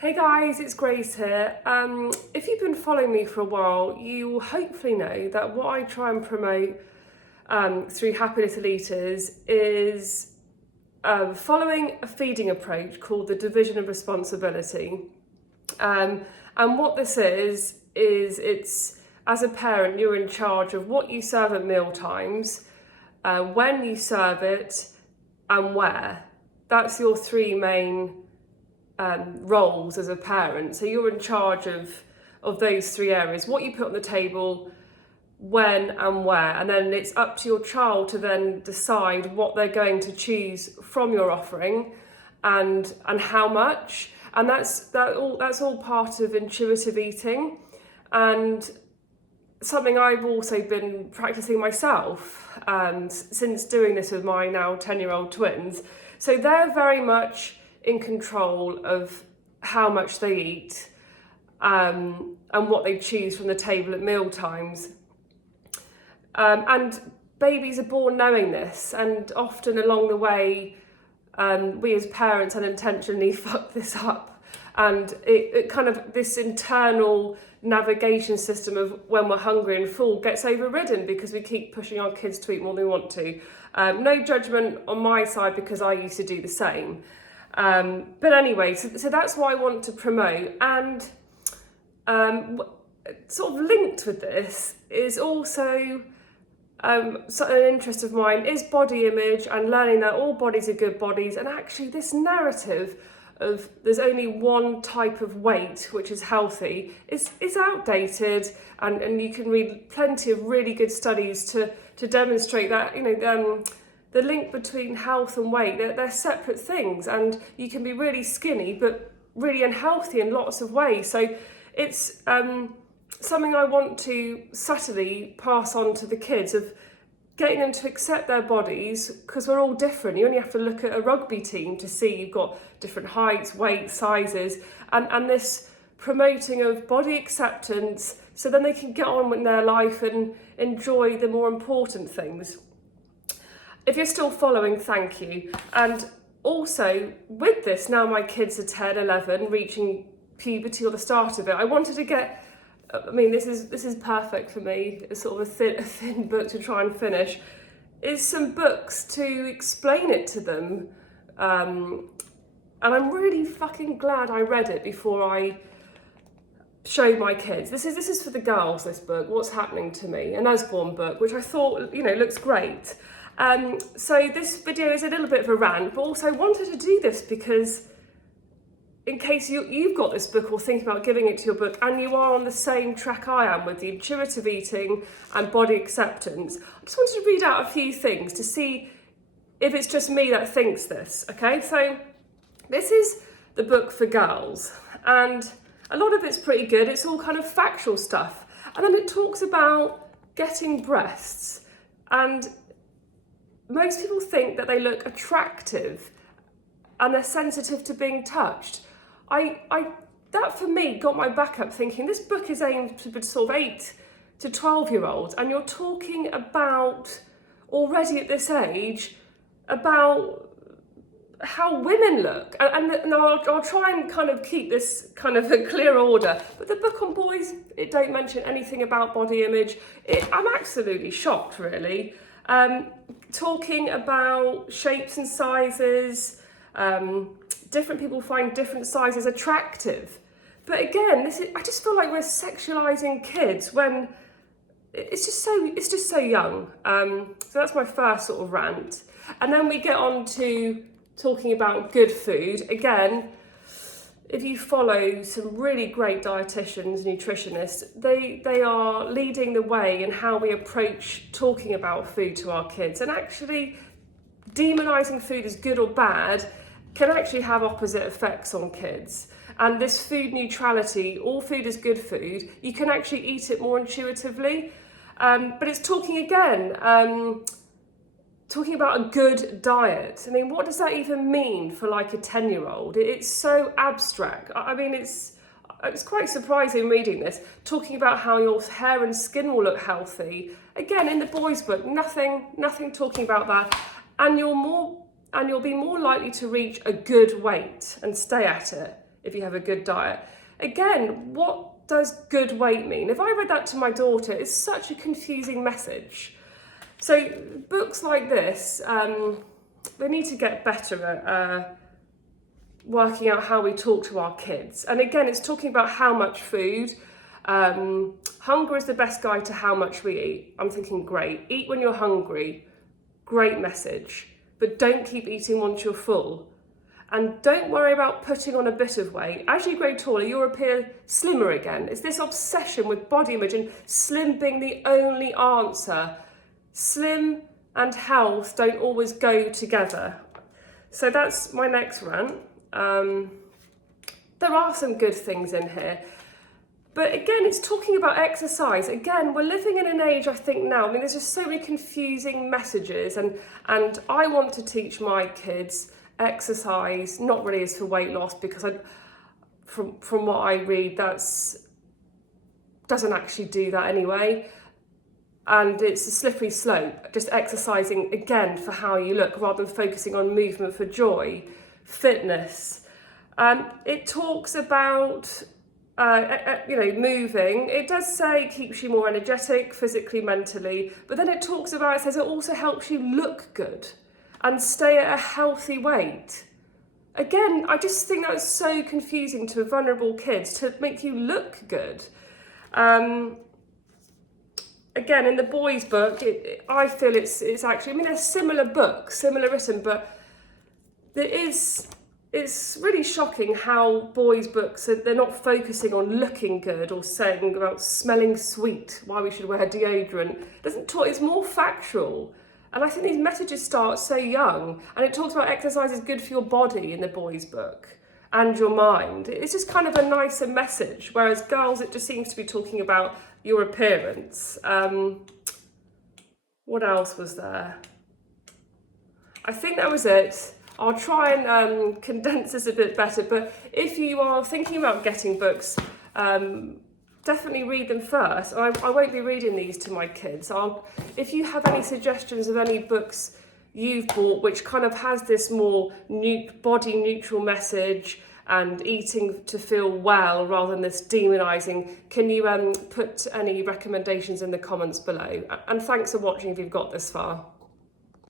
Hey guys, it's Grace here. If you've been following me for a while, you will hopefully know that what I try and promote through Happy Little Eaters is following a feeding approach called the division of responsibility. And what this is it's, as a parent, you're in charge of what you serve at meal times, when you serve it, and where. That's your three main roles as a parent. So you're in charge of those three areas: what you put on the table, when and where, and then it's up to your child to then decide what they're going to choose from your offering and how much. And that's all part of intuitive eating, and something I've also been practicing myself since doing this with my now 10-year-old twins. So they're very much in control of how much they eat and what they choose from the table at meal times. And babies are born knowing this, and often along the way we as parents unintentionally fuck this up, and it kind of, this internal navigation system of when we're hungry and full gets overridden because we keep pushing our kids to eat more than we want to. No judgment on my side, because I used to do the same. But anyway, so that's what I want to promote. And sort of linked with this is also an interest of mine is body image, and learning that all bodies are good bodies. And actually this narrative of there's only one type of weight which is healthy is outdated, and you can read plenty of really good studies to demonstrate that, the link between health and weight, they're separate things, and you can be really skinny but really unhealthy in lots of ways. So it's something I want to subtly pass on to the kids, of getting them to accept their bodies, because we're all different. You only have to look at a rugby team to see you've got different heights, weights, sizes, and this promoting of body acceptance, so then they can get on with their life and enjoy the more important things. If you're still following, thank you. And also with this, now my kids are 10, 11, reaching puberty or the start of it, I wanted to get, this is perfect for me, it's sort of a thin book to try and finish, is some books to explain it to them. And I'm really fucking glad I read it before I showed my kids. This is for the girls, this book, What's Happening to Me, an Usborne book, which I thought, looks great. So this video is a little bit of a rant, but also I wanted to do this because in case you've got this book or thinking about giving it to your book, and you are on the same track I am with the intuitive eating and body acceptance, I just wanted to read out a few things to see if it's just me that thinks this, okay? So this is the book for girls, and a lot of it's pretty good. It's all kind of factual stuff. And then it talks about getting breasts, and most people think that they look attractive and they're sensitive to being touched. That for me got my back up, thinking this book is aimed to sort of 8 to 12-year-olds, and you're talking about, already at this age, about how women look. And I'll try and kind of keep this kind of a clear order, but the book on boys, it don't mention anything about body image. I'm absolutely shocked, really. Talking about shapes and sizes, different people find different sizes attractive. But again, I just feel like we're sexualizing kids when it's just so young. So that's my first sort of rant. And then we get on to talking about good food. Again, if you follow some really great dietitians, nutritionists, they are leading the way in how we approach talking about food to our kids. And actually, demonizing food as good or bad can actually have opposite effects on kids. And this food neutrality, all food is good food, you can actually eat it more intuitively. But it's talking about a good diet. What does that even mean for like a 10-year-old? It's so abstract. It's quite surprising reading this, talking about how your hair and skin will look healthy. Again, in the boys' book, nothing talking about that. And you'll be more likely to reach a good weight and stay at it if you have a good diet. Again, what does good weight mean? If I read that to my daughter, it's such a confusing message. So books like this, they need to get better at working out how we talk to our kids. And again, it's talking about how much food. Hunger is the best guide to how much we eat. I'm thinking, great, eat when you're hungry, great message, but don't keep eating once you're full. And don't worry about putting on a bit of weight. As you grow taller, you'll appear slimmer again. It's this obsession with body image and slim being the only answer. Slim and health don't always go together. So that's my next rant. There are some good things in here. But again, it's talking about exercise. Again, we're living in an age, I think now, I mean, there's just so many confusing messages, and I want to teach my kids exercise, not really as for weight loss, because from what I read, doesn't actually do that anyway. And it's a slippery slope, just exercising again for how you look, rather than focusing on movement for joy, fitness. It talks about moving. It does say it keeps you more energetic physically, mentally, but then it talks about, it says it also helps you look good and stay at a healthy weight. Again, I just think that's so confusing to vulnerable kids, to make you look good. Again, in the boys' book, I feel it's actually, I mean, they're similar books, similar written, but it's really shocking how boys' books, they're not focusing on looking good or saying about smelling sweet, why we should wear deodorant. It doesn't talk, it's more factual. And I think these messages start so young, and it talks about exercise is good for your body in the boys' book and your mind. It's just kind of a nicer message, whereas girls, it just seems to be talking about your appearance. What else was there? I think that was it. I'll try and condense this a bit better, but if you are thinking about getting books, definitely read them first. I won't be reading these to my kids. If you have any suggestions of any books you've bought which kind of has this more body neutral message and eating to feel well rather than this demonising, can you put any recommendations in the comments below? And thanks for watching if you've got this far.